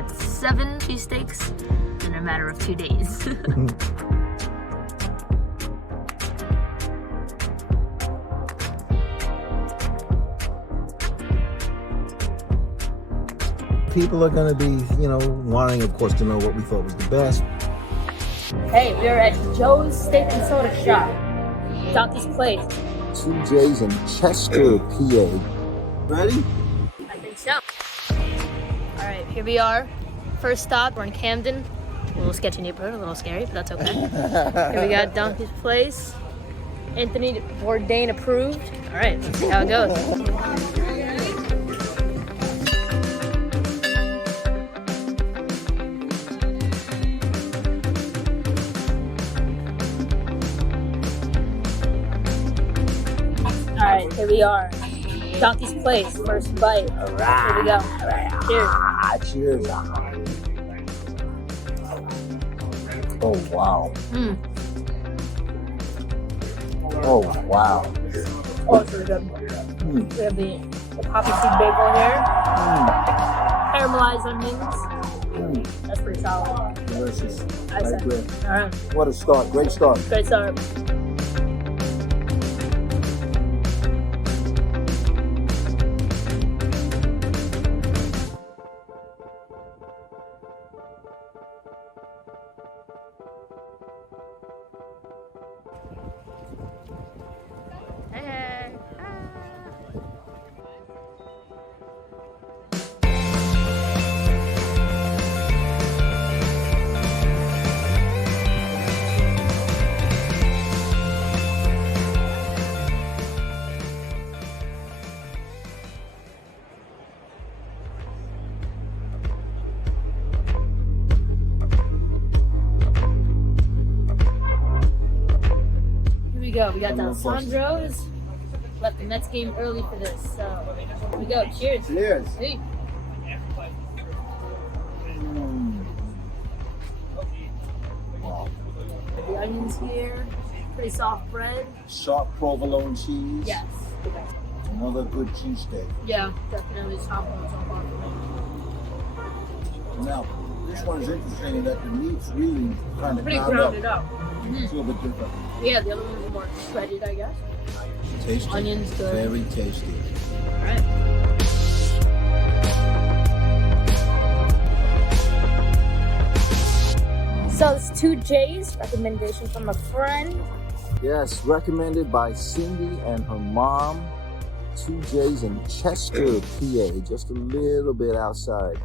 That's 7 cheesesteaks in a matter of 2 days. People are going to be, wanting, of course, to know what we thought was the best. Hey, we are at Joe's Steak and Soda Shop. Donkey's Place. 2 J's in Chester, PA. Ready? I think so. Alright, here we are. First stop, we're in Camden. A little sketchy neighborhood, a little scary, but that's okay. Here we got Donkey's Place. Anthony Bourdain approved. Alright, let's see how it goes. Alright, here we are. Donkey's Place, first bite. Here we go. Cheers. Cheers. Oh, wow. Oh, wow. Oh, it's really good. We have the poppy seed bagel here. Caramelized onions. That's pretty solid. Delicious. I say. agree. Alright. What a start. Great start. Great start. Hey. Here we go. We got D'Alessandro's. Left the Mets game early for this, so here we go. Cheers. Cheers. Hey. Wow. The onions here. Pretty soft bread. Sharp provolone cheese. Yes. Another good cheesesteak. Yeah, definitely soft on top of it. Now, this one is interesting in that the meat's really kind of Pretty grounded up. It's a little bit different. Yeah, the other ones are more shredded, I guess. Tasty. Onions good. Very tasty. Alright. So it's 2 J's, recommendation from a friend. Yes, recommended by Cindy and her mom. 2 J's in Chester, PA, just a little bit outside.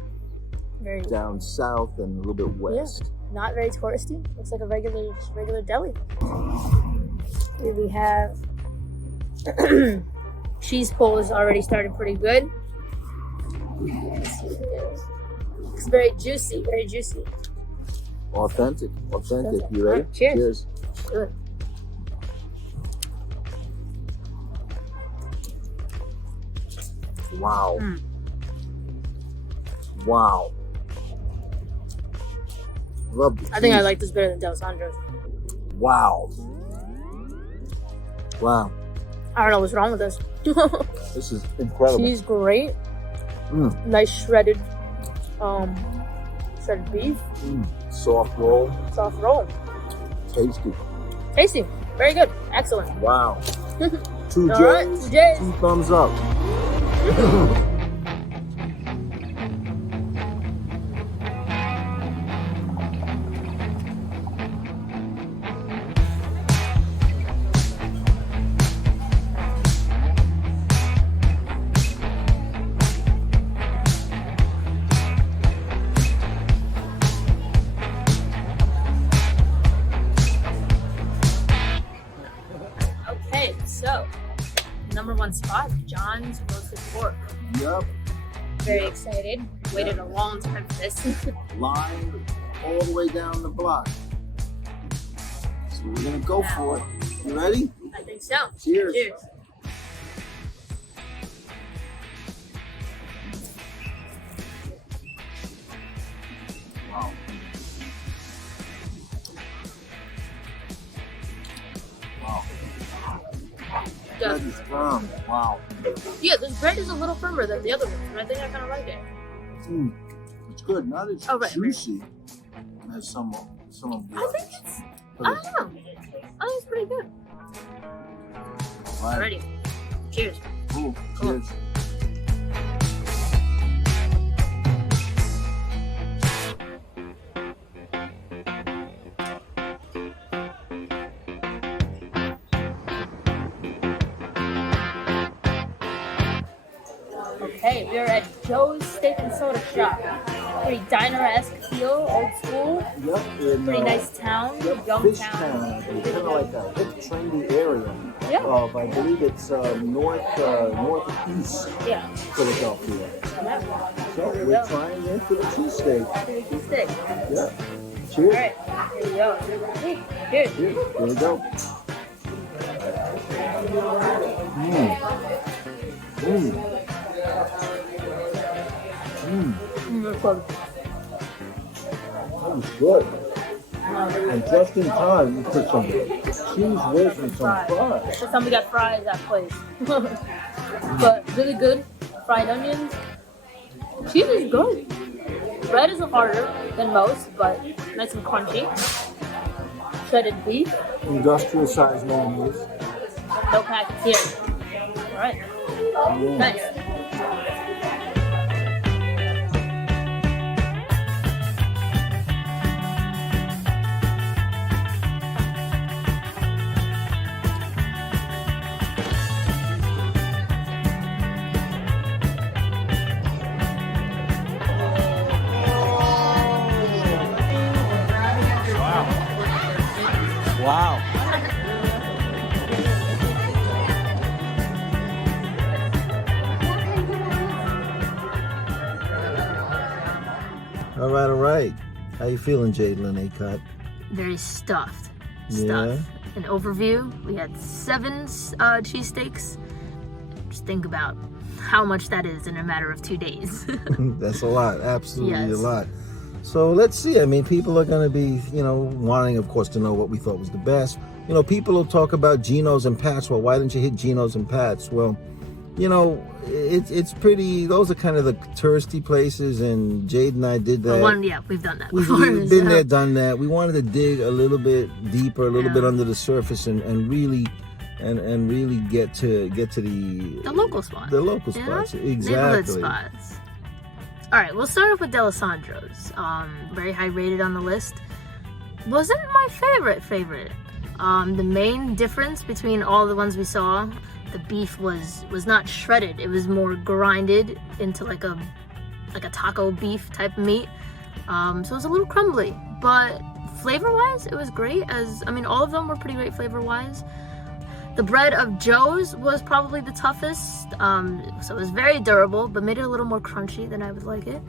Very Down south and a little bit west. Yeah, not very touristy. Looks like a regular deli. Here we have cheese pull is already started pretty good. It's very juicy, very juicy. Authentic. You ready? Right, cheers. Good. Wow. Wow. Love the I think I cheese. like this better than D'Alessandro's. Wow. Wow. I don't know what's wrong with this. This is incredible. Cheese great. Nice shredded beef. Soft roll. Soft roll. Tasty. Tasty. Very good. Excellent. Wow. 2 All right, J's. 2 J's. 2 thumbs up. Okay, so #1 spot, John's roasted pork. Yep. Very excited. Waited a long time for this. Line all the way down the block. So we're gonna go for it. You ready? I think so. Cheers. Cheers. Wow. Wow. That is firm. Wow. Yeah, this bread is a little firmer than the other ones, and I think I kind of like it. It's good. Not as Oh, right, juicy as some of the I others. think it's, I don't know. I think it's pretty good. All right. Alrighty. Cheers. Cool. Cool. Cheers. Okay, we're at Joe's Steak and Soda Shop. Pretty diner-esque feel, old school. Yep. In, Pretty nice town, Yep. young Fish town. Town. It's kind of like a hip, trendy area. Yeah. Of, I believe it's northeast Yeah. Philadelphia. Yeah. So There we we're go. trying in for the cheesesteak. Cheesesteak. Yeah. Cheers. Alright, here we go. Cheers. Here we go. Mmm. Mmm. Mmm. That was good. And just in time, you put some cheese whiz and some fries. This time we got fries at place. But really good. Fried onions. Cheese is good. Bread is harder than most, but nice and crunchy. Shredded beef. Industrial size mayonnaise. No packets here. Alright. Nice. Wow. All right. How you feeling, Jade, Lynn, Acot? Very stuffed. Yeah. An overview, we had 7 cheesesteaks. Just think about how much that is in a matter of 2 days. That's a lot. Absolutely Yes. a lot. So let's see. I mean, people are going to be, wanting, of course, to know what we thought was the best. People will talk about Geno's and Pat's. Well, why didn't you hit Geno's and Pat's? Well, it's pretty, those are kind of the touristy places, and Jade and I did that. We've done that We've before. been there, done that. We wanted to dig a little bit deeper, a little bit under the surface, and really get to The local spots. The local spots, Neighborhood exactly. spots. All right, we'll start off with D'Alessandro's. Very high rated on the list. Wasn't my favorite. The main difference between all the ones we saw, the beef was not shredded. It was more grinded into like a taco beef type meat. So it was a little crumbly, but flavor-wise, it was great. All of them were pretty great flavor-wise. The bread of Joe's was probably the toughest, so it was very durable, but made it a little more crunchy than I would like it.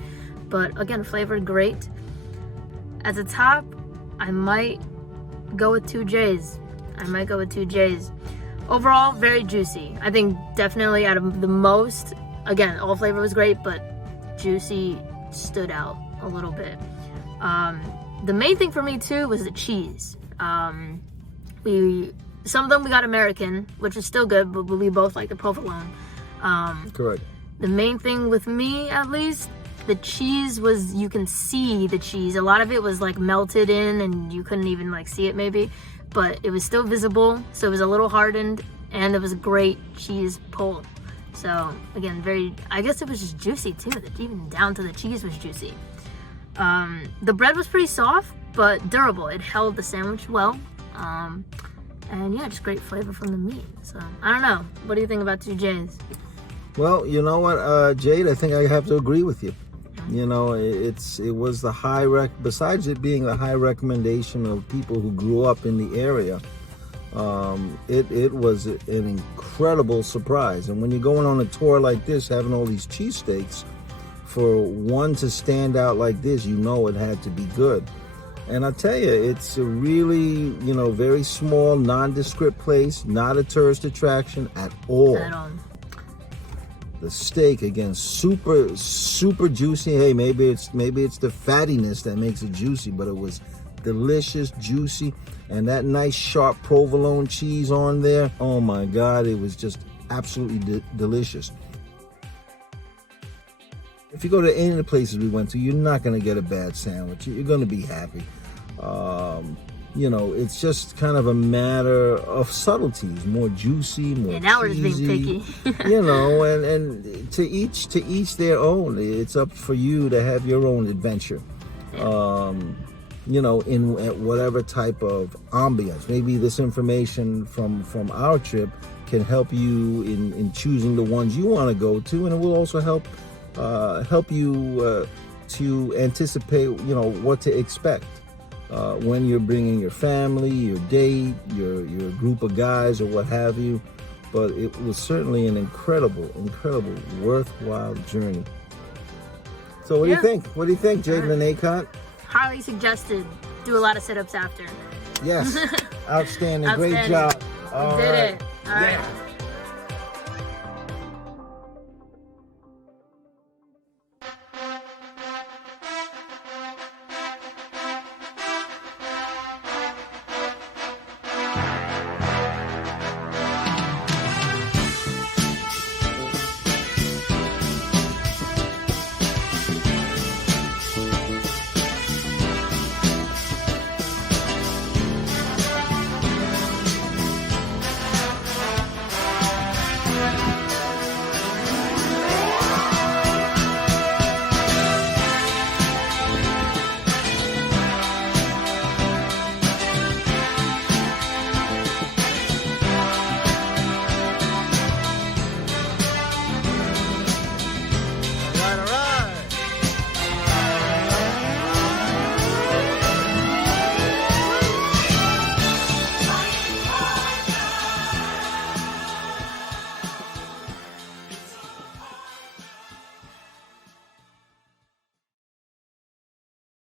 But again, flavored great. At the top, I might go with 2 J's. Overall, very juicy. I think definitely out of the most, again, all flavor was great, but juicy stood out a little bit. The main thing for me too was the cheese. Some of them we got American, which is still good, but we both like the provolone. Correct. The main thing with me, at least, the cheese was, you can see the cheese. A lot of it was like melted in and you couldn't even like see it maybe, but it was still visible. So it was a little hardened and it was a great cheese pull. So again, I guess it was just juicy too. Even down to the cheese was juicy. The bread was pretty soft, but durable. It held the sandwich well. And yeah, just great flavor from the meat. So I don't know. What do you think about 2 J's? Well, you know what, Jade, I think I have to agree with you. It was the besides it being the high recommendation of people who grew up in the area, it was an incredible surprise. And when you're going on a tour like this, having all these cheesesteaks, for one to stand out like this, it had to be good. And I tell you, it's a really, very small, nondescript place, not a tourist attraction at all. The steak, again, super, super juicy. Hey, maybe it's the fattiness that makes it juicy, but it was delicious, juicy, and that nice sharp provolone cheese on there. Oh my God, it was just absolutely delicious. if you go to any of the places we went to, you're not going to get a bad sandwich. You're going to be happy. You know, it's just kind of a matter of subtleties, more juicy, more Yeah, now we're just cheesy, being picky. you know, and to each their own. It's up for you to have your own adventure. You know, at whatever type of ambience. Maybe this information from our trip can help you in choosing the ones you want to go to, and it will also help you to anticipate, you know, what to expect when you're bringing your family, your date, your group of guys, or what have you. But it was certainly an incredible, worthwhile journey. So what do you think? What do you think, Jade and Acot? Highly suggested. Do a lot of sit-ups after. Yes. Outstanding. Great job. We did it. All right. Yeah.